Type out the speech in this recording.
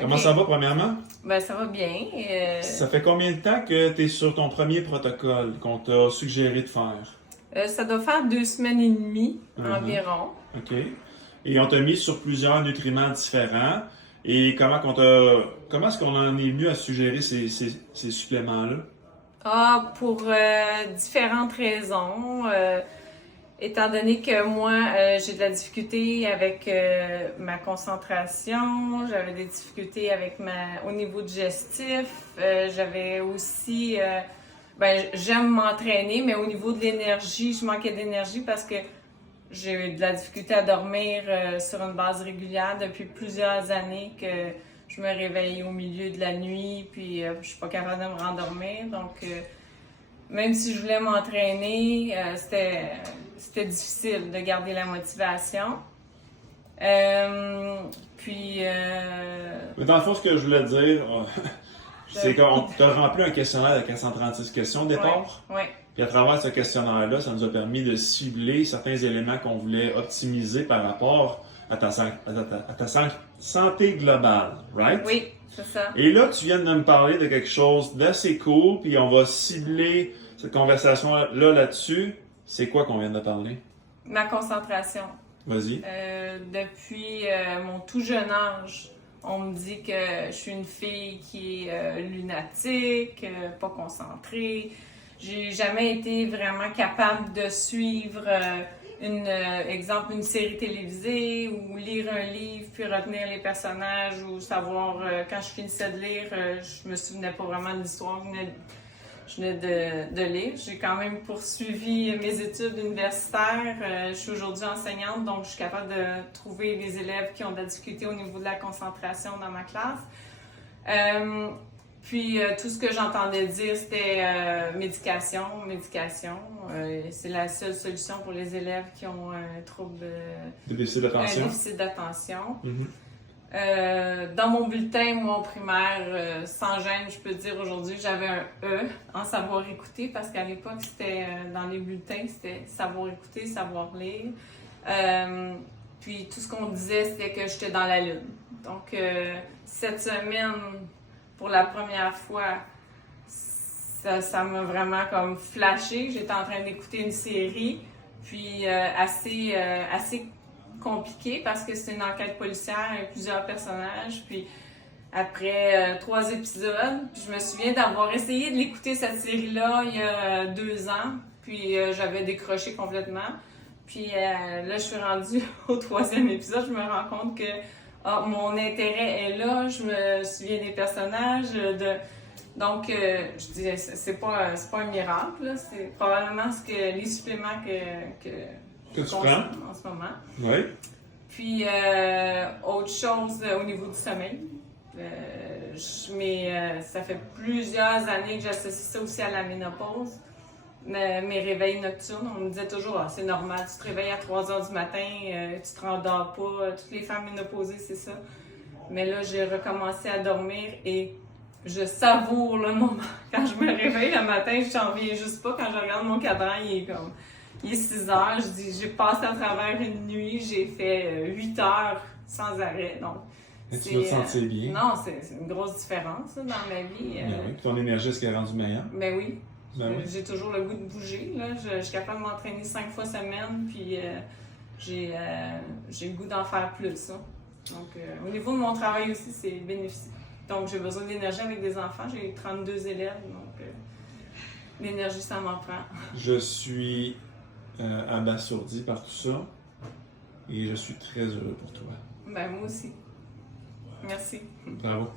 Comment ça va, premièrement? Ben, ça va bien. Ça fait combien de temps que tu es sur ton premier protocole qu'on t'a suggéré de faire? Ça doit faire 2 semaines et demie environ. OK. Et on t'a mis sur plusieurs nutriments différents. Et comment est-ce qu'on en est venu à suggérer ces suppléments-là? Pour différentes raisons. Étant donné que moi, j'ai de la difficulté avec ma concentration, j'avais des difficultés avec au niveau digestif, j'avais aussi, j'aime m'entraîner, mais au niveau de l'énergie, je manquais d'énergie parce que j'ai eu de la difficulté à dormir sur une base régulière depuis plusieurs années que je me réveille au milieu de la nuit, puis je suis pas capable de me rendormir, donc même si je voulais m'entraîner, c'était difficile de garder la motivation. Mais dans le fond, ce que je voulais dire, c'est qu'on t'a rempli un questionnaire de 436 questions au départ. Oui. Puis à travers ce questionnaire-là, ça nous a permis de cibler certains éléments qu'on voulait optimiser par rapport à ta santé globale, right? Oui, c'est ça. Et là, tu viens de me parler de quelque chose d'assez cool, puis on va cibler cette conversation-là là-dessus. C'est quoi qu'on vient de parler? Ma concentration. Vas-y. Depuis mon tout jeune âge, on me dit que je suis une fille qui est lunatique, pas concentrée. J'ai jamais été vraiment capable de suivre exemple, une série télévisée ou lire un livre puis retenir les personnages ou savoir, quand je finissais de lire, je me souvenais pas vraiment de l'histoire que je venais de lire. J'ai quand même poursuivi mes études universitaires. Je suis aujourd'hui enseignante, donc je suis capable de trouver des élèves qui ont de la difficulté au niveau de la concentration dans ma classe. Puis tout ce que j'entendais dire, c'était médication. C'est la seule solution pour les élèves qui ont un trouble de déficit d'attention. Un déficit d'attention. Mm-hmm. Dans mon bulletin, moi, au primaire, sans gêne, je peux dire aujourd'hui, j'avais un E en savoir écouter parce qu'à l'époque, c'était dans les bulletins, c'était savoir écouter, savoir lire. Puis tout ce qu'on disait, c'était que j'étais dans la lune. Donc, cette semaine, pour la première fois, ça m'a vraiment comme flashé. J'étais en train d'écouter une série, puis assez compliquée parce que c'est une enquête policière, il y a plusieurs personnages. Puis après 3 épisodes, puis je me souviens d'avoir essayé de l'écouter cette série-là il y a 2 ans, puis j'avais décroché complètement. Puis là, je suis rendue au 3e épisode, je me rends compte que mon intérêt est là, je me souviens des personnages. Donc, je dis, c'est pas un miracle, là. C'est probablement les suppléments que tu prends en ce moment. Oui. Puis, autre chose au niveau du sommeil. Ça fait plusieurs années que j'associe ça aussi à la ménopause. Mes réveils nocturnes, on me disait toujours, c'est normal, tu te réveilles à 3 heures du matin, tu te rendors pas, toutes les femmes ménopausées, c'est ça. Mais là, j'ai recommencé à dormir et je savoure le moment. Quand je me réveille le matin, je n'en reviens juste pas. Quand je regarde mon cadran, il est 6 heures. Je dis, j'ai passé à travers une nuit, j'ai fait 8 heures sans arrêt. Donc, et tu vas te sentir bien. Non, c'est une grosse différence là, dans ma vie. Ben oui. Ton énergie, est-ce qu'elle est rendue meilleure? Ben oui. Ben oui. J'ai toujours le goût de bouger. Là. Je suis capable de m'entraîner 5 fois semaine, puis j'ai le goût d'en faire plus. Hein. Donc, au niveau de mon travail aussi, c'est bénéfique. Donc, j'ai besoin d'énergie avec des enfants. J'ai 32 élèves, donc l'énergie, ça m'en prend. Je suis abasourdi par tout ça et je suis très heureux pour toi. Ben, moi aussi. Merci. Bravo.